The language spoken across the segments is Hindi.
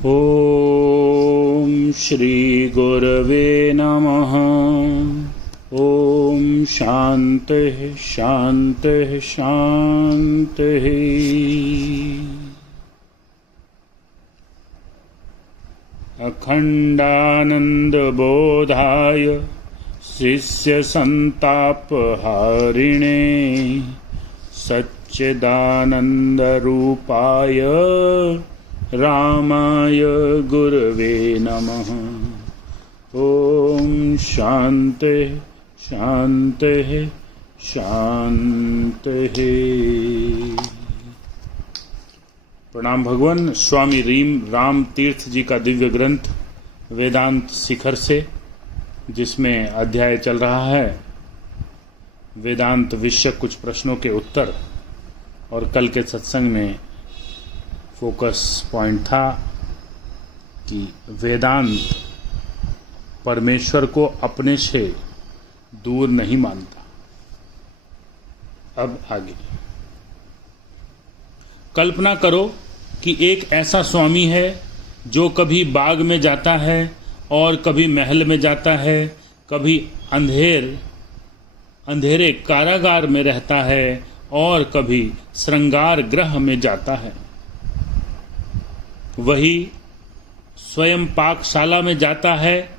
ओम श्री गुरवे नमः। ओम शांति शांति शांति। अखंडानंद बोधाय शिष्य संताप हारिणे सच्चिदानंद रूपाय रामाय गुरवे नमः। ओम शांति शांति शांति। प्रणाम भगवान। स्वामी राम तीर्थ जी का दिव्य ग्रंथ वेदांत शिखर से, जिसमें अध्याय चल रहा है वेदांत विषयक कुछ प्रश्नों के उत्तर। और कल के सत्संग में फोकस पॉइंट था कि वेदांत परमेश्वर को अपने से दूर नहीं मानता। अब आगे कल्पना करो कि एक ऐसा स्वामी है जो कभी बाग में जाता है और कभी महल में जाता है, कभी अंधेरे कारागार में रहता है और कभी श्रृंगार गृह में जाता है। वही स्वयं पाकशाला में जाता है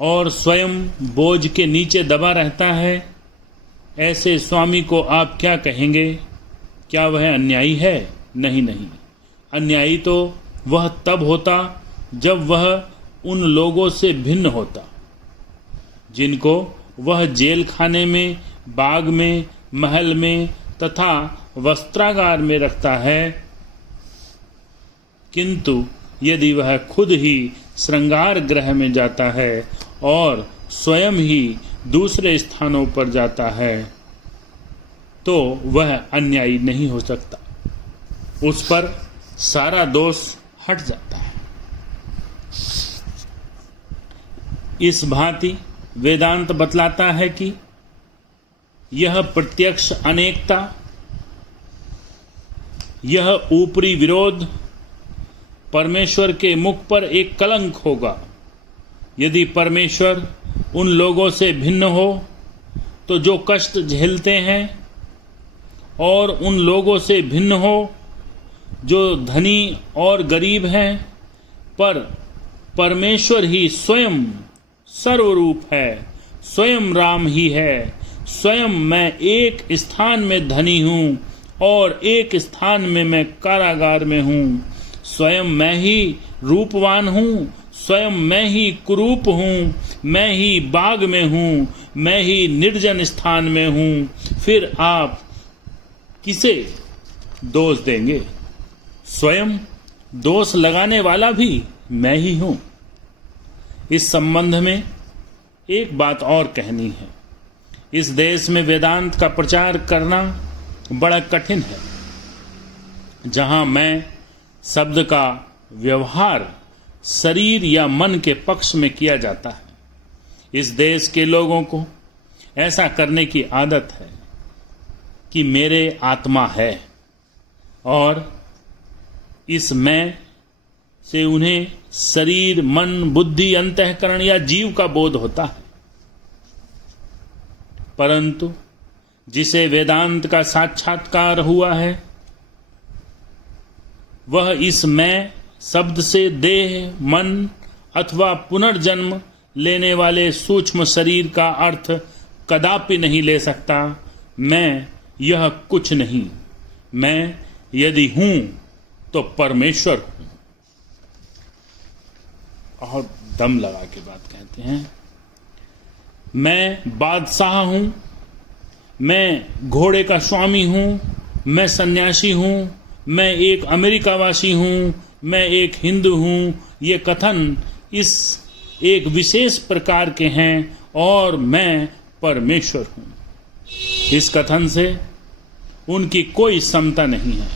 और स्वयं बोझ के नीचे दबा रहता है। ऐसे स्वामी को आप क्या कहेंगे? क्या वह अन्यायी है? नहीं नहीं, अन्यायी तो वह तब होता जब वह उन लोगों से भिन्न होता जिनको वह जेल खाने में, बाग में, महल में तथा वस्त्रागार में रखता है। किंतु यदि वह खुद ही श्रृंगार गृह में जाता है और स्वयं ही दूसरे स्थानों पर जाता है तो वह अन्यायी नहीं हो सकता। उस पर सारा दोष हट जाता है। इस भांति वेदांत बतलाता है कि यह प्रत्यक्ष अनेकता, यह ऊपरी विरोध परमेश्वर के मुख पर एक कलंक होगा। यदि परमेश्वर उन लोगों से भिन्न हो तो जो कष्ट झेलते हैं, और उन लोगों से भिन्न हो जो धनी और गरीब हैं, पर परमेश्वर ही स्वयं सर्वरूप है, स्वयं राम ही है। स्वयं मैं एक स्थान में धनी हूँ और एक स्थान में मैं कारागार में हूँ। स्वयं मैं ही रूपवान हूँ, स्वयं मैं ही कुरूप हूँ, मैं ही बाग में हूँ, मैं ही निर्जन स्थान में हूँ। फिर आप किसे दोष देंगे? स्वयं दोष लगाने वाला भी मैं ही हूँ। इस संबंध में एक बात और कहनी है। इस देश में वेदांत का प्रचार करना बड़ा कठिन है, जहाँ मैं शब्द का व्यवहार शरीर या मन के पक्ष में किया जाता है। इस देश के लोगों को ऐसा करने की आदत है कि मेरे आत्मा है, और इस मैं से उन्हें शरीर, मन, बुद्धि, अंतःकरण या जीव का बोध होता है। परंतु जिसे वेदांत का साक्षात्कार हुआ है, वह इस मैं शब्द से देह, मन अथवा पुनर्जन्म लेने वाले सूक्ष्म शरीर का अर्थ कदापि नहीं ले सकता। मैं यह कुछ नहीं, मैं यदि हूं तो परमेश्वर हूं। और दम लगा के बात कहते हैं। मैं बादशाह हूं, मैं घोड़े का स्वामी हूं, मैं सन्यासी हूं, मैं एक अमेरिकावासी हूं, मैं एक हिंदू हूं। ये कथन इस एक विशेष प्रकार के हैं और मैं परमेश्वर हूं। इस कथन से उनकी कोई समता नहीं है।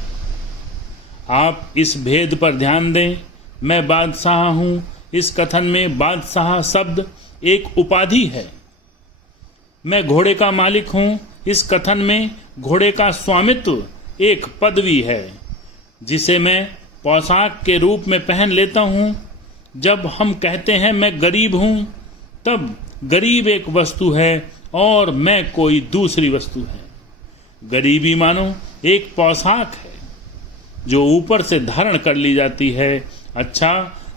आप इस भेद पर ध्यान दें। मैं बादशाह हूं, इस कथन में बादशाह शब्द एक उपाधि है। मैं घोड़े का मालिक हूं, इस कथन में घोड़े का स्वामित्व एक पदवी है, जिसे मैं पोशाक के रूप में पहन लेता हूं। जब हम कहते हैं मैं गरीब हूं, तब गरीब एक वस्तु है और मैं कोई दूसरी वस्तु है। गरीबी मानो एक पोशाक है जो ऊपर से धारण कर ली जाती है। अच्छा,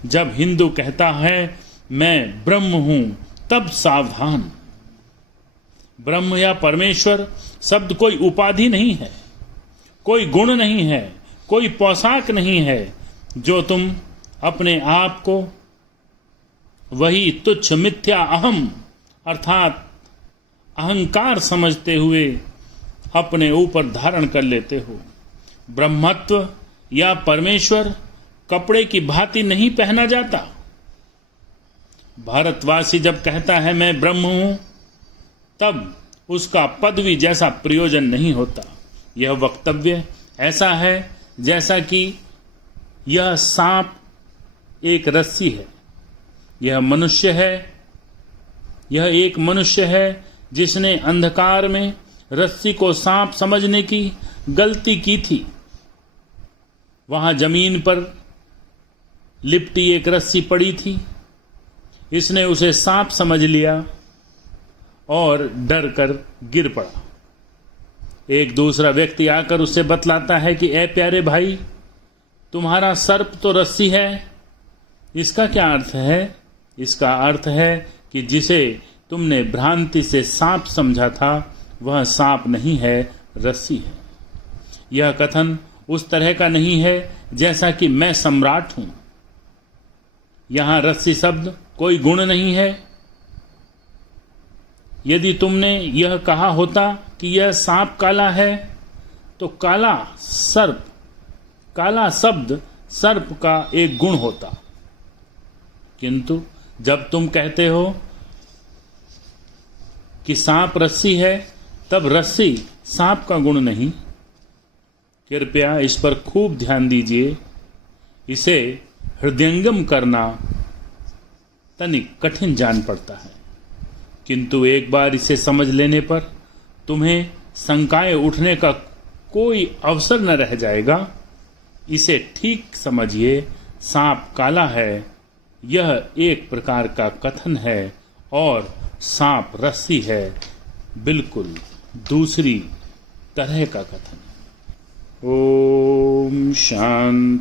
जब हिंदू कहता है मैं ब्रह्म हूं, तब सावधान। ब्रह्म या परमेश्वर शब्द कोई उपाधि नहीं है, कोई गुण नहीं है, कोई पोशाक नहीं है जो तुम अपने आप को वही तुच्छ मिथ्या अहम अर्थात अहंकार समझते हुए अपने ऊपर धारण कर लेते हो। ब्रह्मत्व या परमेश्वर कपड़े की भांति नहीं पहना जाता। भारतवासी जब कहता है मैं ब्रह्म हूं, तब उसका पदवी जैसा प्रयोजन नहीं होता। यह वक्तव्य ऐसा है जैसा कि यह सांप एक रस्सी है, यह एक मनुष्य है जिसने अंधकार में रस्सी को सांप समझने की गलती की थी। वहां जमीन पर लिपटी एक रस्सी पड़ी थी, इसने उसे सांप समझ लिया और डर कर गिर पड़ा। एक दूसरा व्यक्ति आकर उससे बतलाता है कि ए प्यारे भाई, तुम्हारा सर्प तो रस्सी है। इसका क्या अर्थ है? इसका अर्थ है कि जिसे तुमने भ्रांति से सांप समझा था, वह सांप नहीं है, रस्सी है। यह कथन उस तरह का नहीं है जैसा कि मैं सम्राट हूं। यहां रस्सी शब्द कोई गुण नहीं है। यदि तुमने यह कहा होता कि यह सांप काला है, तो काला शब्द सर्प का एक गुण होता। किंतु जब तुम कहते हो कि सांप रस्सी है, तब रस्सी सांप का गुण नहीं। कृपया इस पर खूब ध्यान दीजिए। इसे हृदयंगम करना तनिक कठिन जान पड़ता है, किंतु एक बार इसे समझ लेने पर तुम्हें शंकाएं उठने का कोई अवसर न रह जाएगा। इसे ठीक समझिए, सांप काला है, यह एक प्रकार का कथन है, और सांप रस्सी है, बिल्कुल दूसरी तरह का कथन है। ओम शांति।